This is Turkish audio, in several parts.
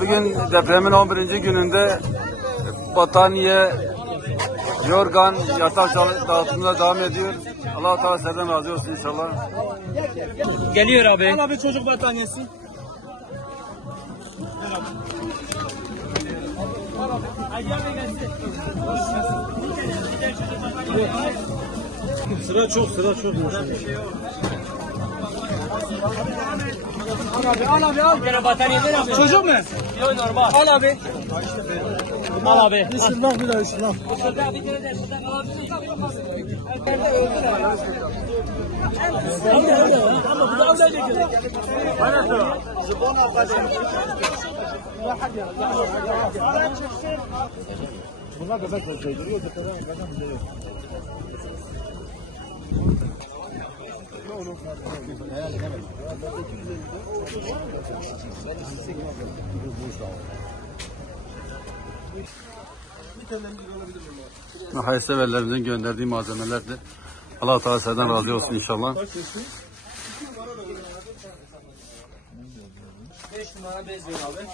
Bugün depremin 11. gününde battaniye, yorgan, yatak dağıtımına devam ediyor. Allah-u Teala sizden razı olsun inşallah. Geliyor abi. Al abi çocuk battaniyesi. Sıra çok. Al abi. Bir kere battaniye ver abi. Çocuk mu? Yok normal. Al abi. Al abi. Bismillah bir daha bismillah. Ama bu da öyle. Bunlar bebek öldürüyor. Hayırseverlerimizin gönderdiği malzemelerdir. Allah-u Teala sizden razı olsun inşallah. 5 numara bez ver abi.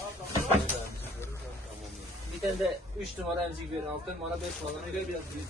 Bir tane de 3 numara emzik verin. 6 numara 5 numara ver biraz büyük.